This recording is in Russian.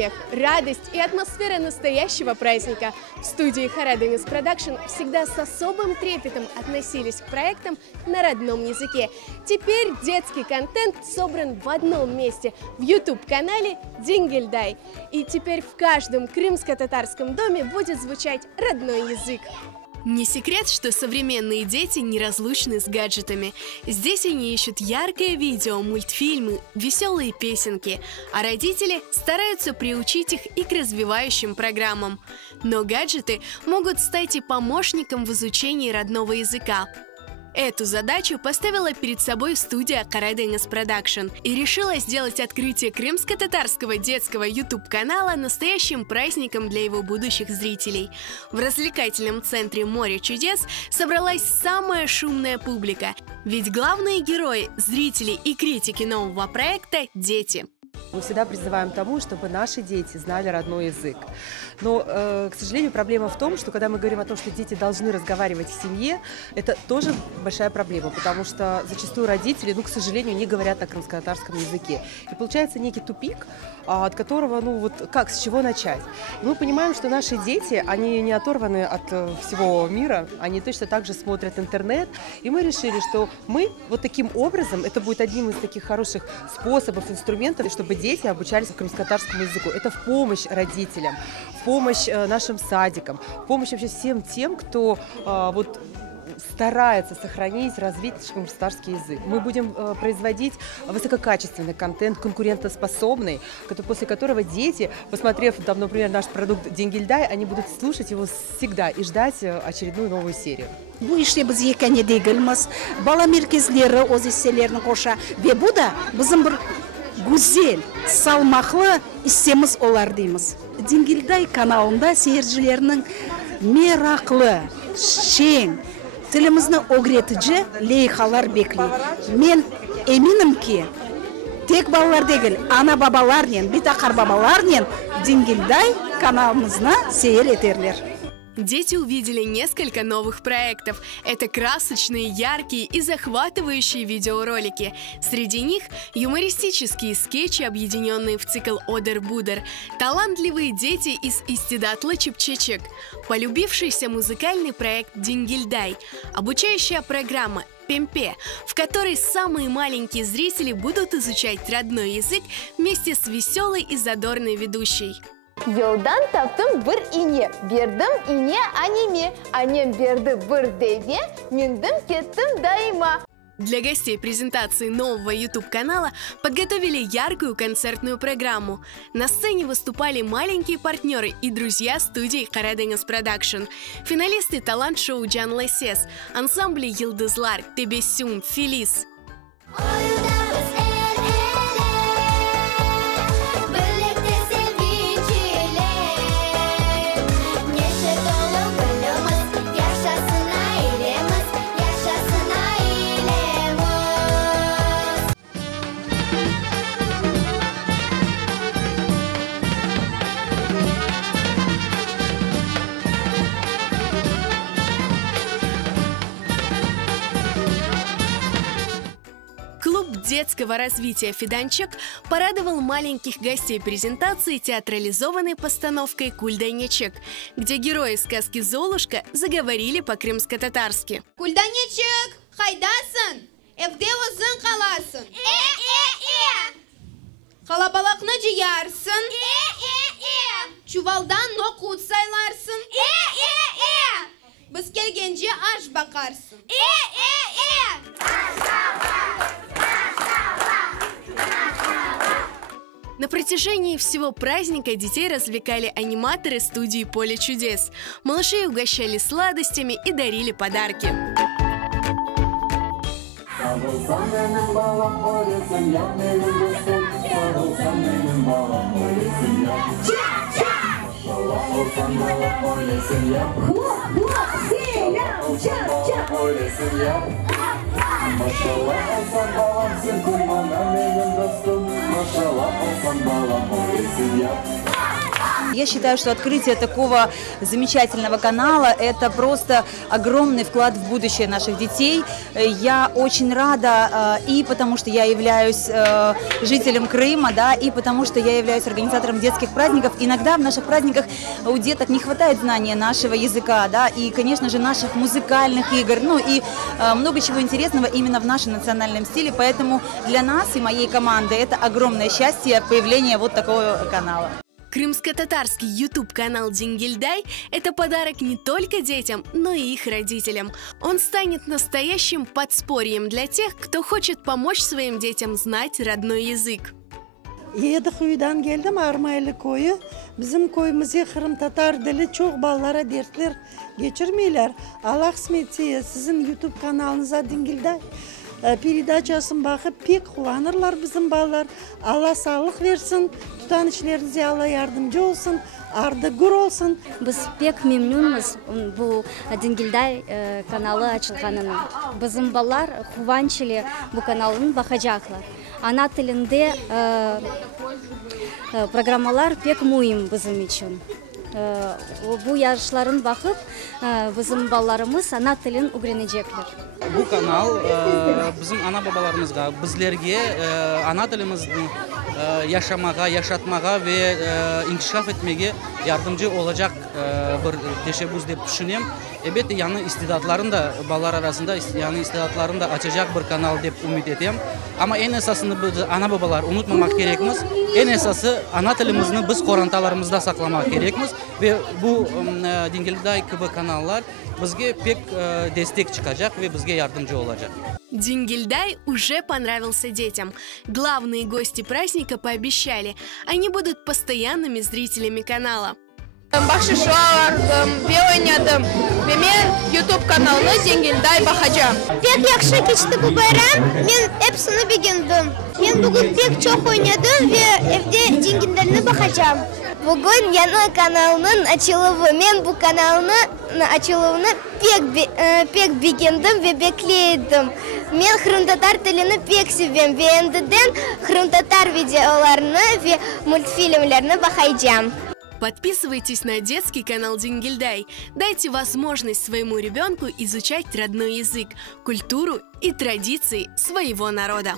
смех, радость и атмосфера настоящего праздника. В студии Хараденис Продакшн всегда с особым трепетом относились к проектам на родном языке. Теперь детский контент собран в одном месте – в YouTube-канале Дингельдай. И теперь в каждом крымско-татарском доме будет звучать родной язык. Не секрет, что современные дети неразлучны с гаджетами. Здесь они ищут яркое видео, мультфильмы, веселые песенки, а родители стараются приучить их и к развивающим программам. Но гаджеты могут стать и помощником в изучении родного языка. Эту задачу поставила перед собой студия Хараденис Продакшн и решила сделать открытие крымско-татарского детского YouTube-канала настоящим праздником для его будущих зрителей. В развлекательном центре «Море чудес» собралась самая шумная публика, ведь главные герои, зрители и критики нового проекта – дети. Мы всегда призываем к тому, чтобы наши дети знали родной язык. Но, к сожалению, проблема в том, что когда мы говорим о том, что дети должны разговаривать в семье, это тоже большая проблема, потому что зачастую родители, к сожалению, не говорят на крымско-татарском языке. И получается некий тупик, от которого, с чего начать? Мы понимаем, что наши дети, они не оторваны от всего мира, они точно так же смотрят интернет, и мы решили, что мы вот таким образом, это будет одним из таких хороших способов, инструментов, чтобы дети обучались крымско-татарскому языку. Это в помощь родителям, в помощь нашим садикам, в помощь вообще всем тем, кто старается сохранить, развить крымско-татарский язык. Мы будем производить высококачественный контент, конкурентоспособный, после которого дети, посмотрев, например, наш продукт Дингельдай, они будут слушать его всегда и ждать очередную новую серию. Bu işte biz yekene değilmiz. Bala merkezleri, oz hisselerinin koşa. Ve bu da bizim bir güzel, salmaklı hissemiz olar deyimiz. Дингельдай kanalında seyircilerinin meraklı, şen, тілімізді öğretici leyhalar bekliyor. Men eminim ki tek балалар değil, ana babalarla, bitakar babalarla Дингельдай kanalımızda seyir ederler. Дети увидели несколько новых проектов. Это красочные, яркие и захватывающие видеоролики. Среди них юмористические скетчи, объединенные в цикл «Одер-Будер», талантливые дети из Истидатла Чепчечек, полюбившийся музыкальный проект «Дингельдай», обучающая программа «Пемпе», в которой самые маленькие зрители будут изучать родной язык вместе с веселой и задорной ведущей. Yoldan taptım bir iğne, verdim iğne anneme, annem verdi bir deve, mindim kettim daima. Для гостей презентации нового YouTube-канала подготовили яркую концертную программу. На сцене выступали маленькие партнеры и друзья студии Хараденис Продакшн, финалисты талант-шоу Джан Лесес, ансамбли Йылдызлар, Тебесюм, Фелис. Клуб детского развития «Фиданчик» порадовал маленьких гостей презентации театрализованной постановкой «Кульданечек», где герои сказки «Золушка» заговорили по-крымско-татарски. Кульданечек, хайдасын, evde uzun kalasın. Kalabalıkını ciyarsın. Çuvaldan nokut saylarsın. Biz gelgence aç bakarsın. На протяжении всего праздника детей развлекали аниматоры студии «Поле чудес». Малышей угощали сладостями и дарили подарки. Я считаю, что открытие такого замечательного канала – это просто огромный вклад в будущее наших детей. Я очень рада и потому, что я являюсь жителем Крыма, да, и потому, что я являюсь организатором детских праздников. Иногда в наших праздниках у деток не хватает знания нашего языка, да, и, конечно же, наших музыкальных игр, ну и много чего интересного именно в нашем национальном стиле. Поэтому для нас и моей команды это огромное счастье появления вот такого канала. Крымско-татарский YouTube-канал «Дингильдай» – это подарок не только детям, но и их родителям. Он станет настоящим подспорьем для тех, кто хочет помочь своим детям знать родной язык. Еді құйдан келдім, армайлы койы. Bizim koyumuzda Kırım Tatar dili çok ballara dersler geçirmeyler. Allah kısmetse sizin YouTube kanalınıza Dingilday передачасын bakıp pek kullanırlar bizim ballar. Allah sağlık versin, tutan işlerinize Allah yardımcı olsun, ardı gür olsun. Biz pek memnunuz bu Dingilday kanalı açılganına. Bizim ballar kuvvançlı bu kanalın bakacaklar. Ana tilinde programmalar pek mühim bizim için. Bu yarışların bakıp bizim ballarımız ana tilin öğrenecekler. Bu kanal bizim ana babalarımızga, bizlerge ana tilimizin yaşamağa, yaşatmağa ve inkişaf etmeye yardımcı olacak bir teşebbüs diye düşünüyorum. Elbette yani istidatların da ballar arasında yani istidatlarını da açacak bir kanal diye ümit ediyorum. Ama en esasını biz ana babalar unutmamak gerekmiz. En esası ana tilimizni biz korantalarımızda saklamak gerekmiz ve bu Dingilday gibi kanallar bizge pek destek çıkacak ve bizge yardımcı olacak. Дингильдай уже понравился детям. Главные гости праздника пообещали, они будут постоянными зрителями канала. Бақшы шығардым, бе ойнадым. Мен YouTube каналына Дингилдай бақачам. Пек яқшы кешті бұл байрам, мен hepsini beğendim. Мен bugün pek çok oynadım ve evde Dingilday'ını bakacağım. Bugün yeni kanalının açılımı, men bu kanalın açılımını pek beğendim ve bekledim. Men Kırım Tatar tilini pek seviyorum ve endiden Kırım Tatar videolarını ve мультфильмlerini bakacağım. Подписывайтесь на детский канал Дингильдай. Дайте возможность своему ребенку изучать родной язык, культуру и традиции своего народа.